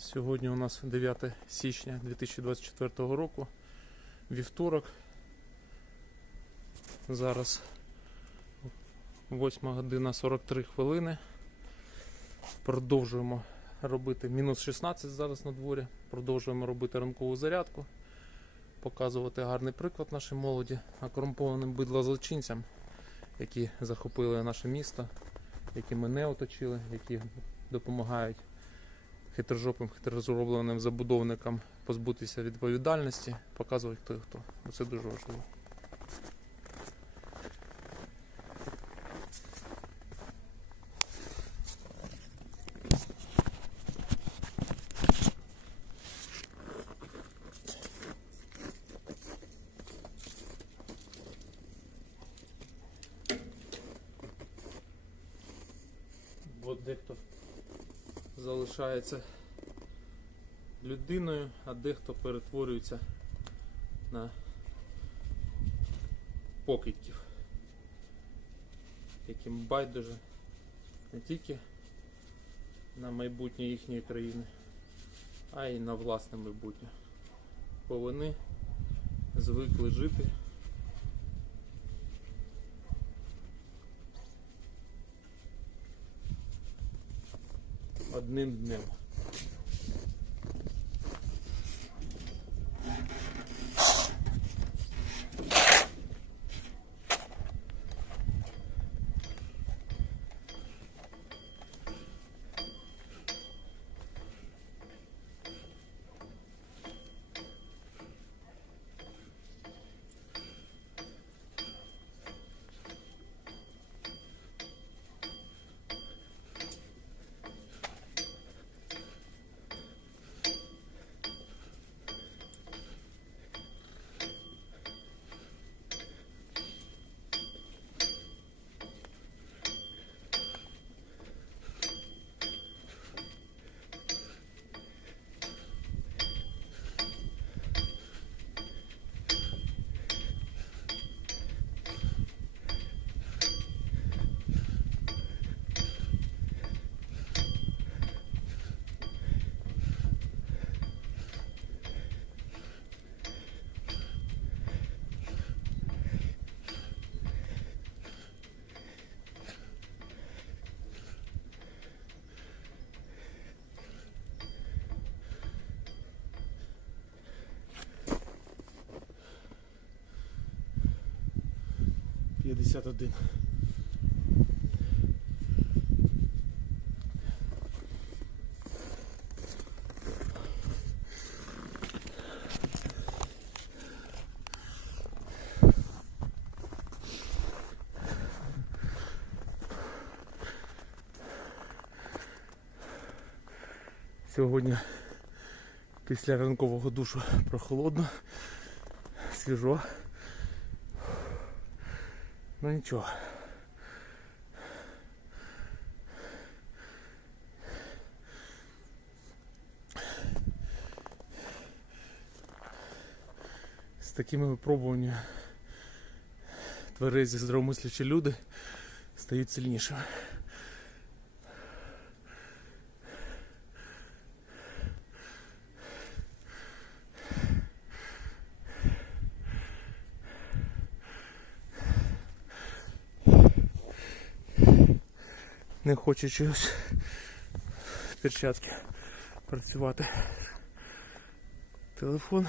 Сьогодні у нас 9 січня 2024 року, вівторок. Зараз 8 година 43 хвилини. Продовжуємо робити мінус 16 зараз на дворі. Продовжуємо робити ранкову зарядку, показувати гарний приклад нашій молоді, окорумпованим бидлозлочинцям, які захопили наше місто, які мене оточили, які допомагають хитрожопим, хитрозробленим забудовникам позбутися відповідальності, показувати хто і хто. Це дуже важливо. Дехто залишається людиною, а дехто перетворюється на покидьків, яким байдуже не тільки на майбутнє їхньої країни, а й на власне майбутнє. Бо вони звикли жити одним днем. П'ятдесят один. Сьогодні після ранкового душу прохолодно, свіжо. Ну нічого. З такими випробуваннями тверезі здравомислячі люди стають сильнішими. Не хочу чогось перчатки працювати. Телефон